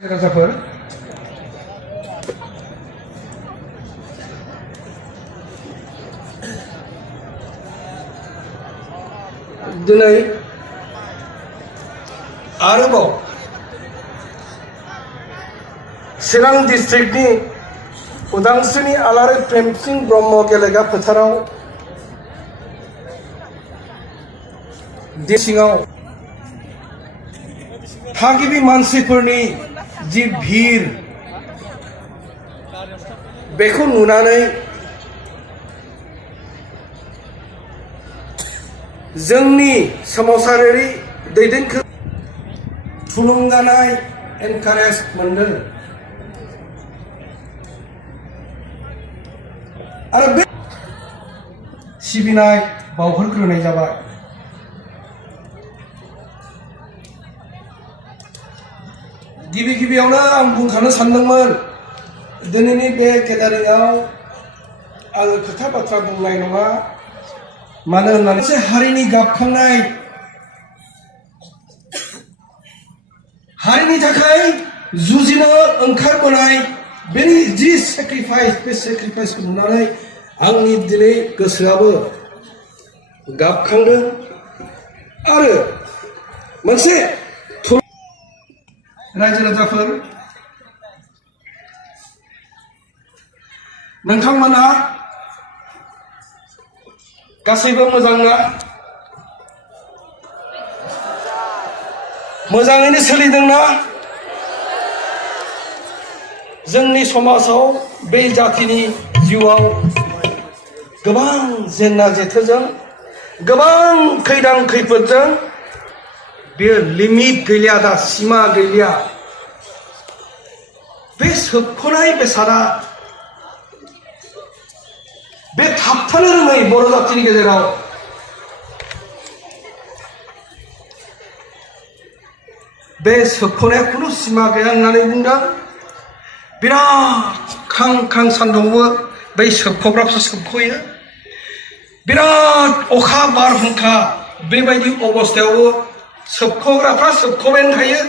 राजाफोर दिनै आरोबाव चिरां डिस्ट्रिक्टनि उदांस्रिनि आलारि प्रेमसिं ब्रह्म गेलेग्रा फोथाराव सिङाव थागिबि मानसिफोरनि जि भिर बेखौ नुनानै जोंनि सोमावसारारि दैदेनखौ थुलुंगानाय एनकारेज मोनदों आरो बे सिबिनाय बावहरग्रोनाय जाबाय। गिबि गिबियावनो आं बुंखानो सानदोंमोन दिनैनि बे गेदारिंआव आङो खोथा बाथ्रा बुंनाय नङा, मानो होननानै मोनसे हारिनि गाबखांनाय, हारिनि थाखाय जुजिनो ओंखारबोनाय बेनि जि सेक्रिफाइस, बे सेक्रिफाइसखौ नुनानै आंनि दिनै गोसोआबो गाबखांदों आरो मोनसे रायजो राजाफोर नोंथांमोना गासैबो मोजां ना? मोजाङैनो सोलिदोंना? जोंनि समाजाव बे जातिनि जिउआव गोबां जेंना जेथोजों, गोबां खैदां खैफोदजों बेयो लिमिट गैलिया, दा सिमा गैलिया। बे सोबख'नाय बेसादा बे थाबथानो रोङै बर' जातिनि गेजेराव बे सोबख'नाया खुनु सिमा गैया होननानै बुंदों। बिराद खां खां सान्दुंबो बै सोबख'ग्राफ्रा सोबख'यो, बिराद अखा बारहुंखा बेबायदि अबस्थायावबो सोबख'ग्राफ्रा सोबख'बायानो थायो।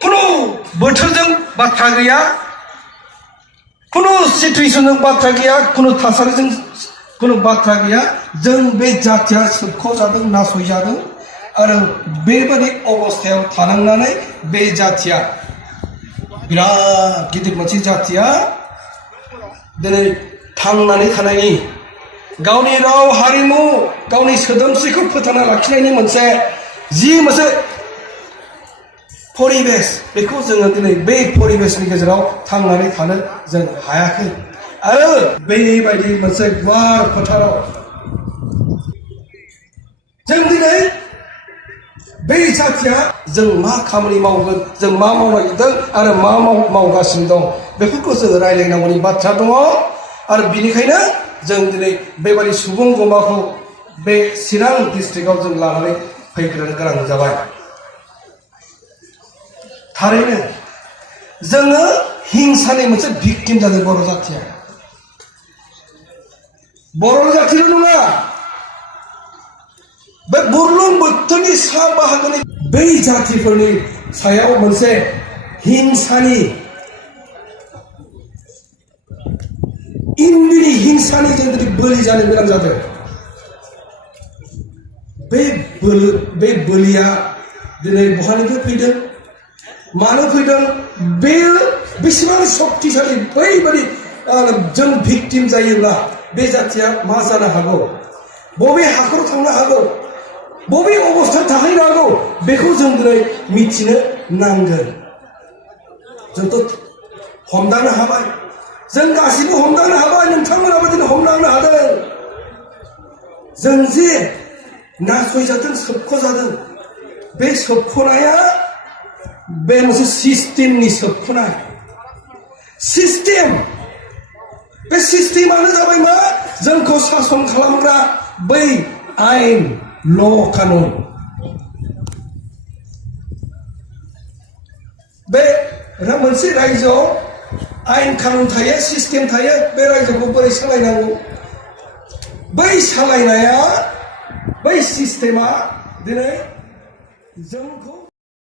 खुनु बोथोरजों बाथ्रा गैया, खुनु सिटुएसनजों बाथ्रा गैया, खुनु थासारिजों खुनु बाथ्रा गैया। जों बे जातिया सोबख'जादों, नासयजादों आरो बेबायदि अबस्थायाव थानांनानै बे जातिया बिराद गिदिर मोनसे जातिया दिनै थांनानै थानायनि, गावनि राव हारिमु, गावनि सोदोमस्रिखौ फोथांना लाखिनायनि मोनसे परिबेस, बेखौ जोङो दिनै बे परिबेसनि गेजेराव थांनानै थानो जों हायाखै। आरो बेबायदि मोनसे गुवार फोथाराव जों दिनै बे जातिया जों मा खामानि मावगोन, जों मा मावनांगोन आरो मा मावगासिनो दं, बेफोरखौ जोङो रायज्लायनांगौनि बाथ्रा दङ। आरो बिनिखायनो जों दिनै बेबायदि सुबुं जमाखौ बे चिरां डिस्ट्रिक्टआव जों लानानै फैग्रोनो गोनां जाबाय। थारैनो जोङो हिंसानि मोनसे भिक्टिम जादों बर' जातिया। बर' जातिल' नङा, बे बुरलुंबुथुरनि सा बाहागोनि बै जातिफोरनि सायाव मोनसे हिंसानि, इन्दिनि हिंसानि जों दिनै बोलि जानो गोनां जादों। बे बोलिया दिनै बहानिफ्राय फैदों, मानो फैदों, बेयो बेसेबां सक्तिशालि, बैबायदि जों भिक्टिम जायोब्ला बे जातिया मा जानो हागौ, बबे हाखराव थांनो हागौ, बबे अबस्थायाव थाहैनो हागौ, बेखौ जों दिनै मिथिनो नांगोन। जोंथ' हमदांनो हाबाय, जों गासिबो हमदांनो हाबाय, नोंथांमोनाबो दिनै हमदांनो हादों। जों जे नासयजादों, सोबख'जादों, बे सोबख'नाया बे मोनसे सिस्टेमनि सोबख'नाय। सिस्टेम, बे सिस्टेमानो जाबाय मा, जोंखौ सासन खालामग्रा बै आयेन, ल' कानुन। बे मोनसे रायजोआव आयेन कानुन थायो, सिस्टेम थायो, बे रायजोखौ बोरै सालायनांगौ, बै सालायनाया, बै सिस्टेमा दिनै जोंखौ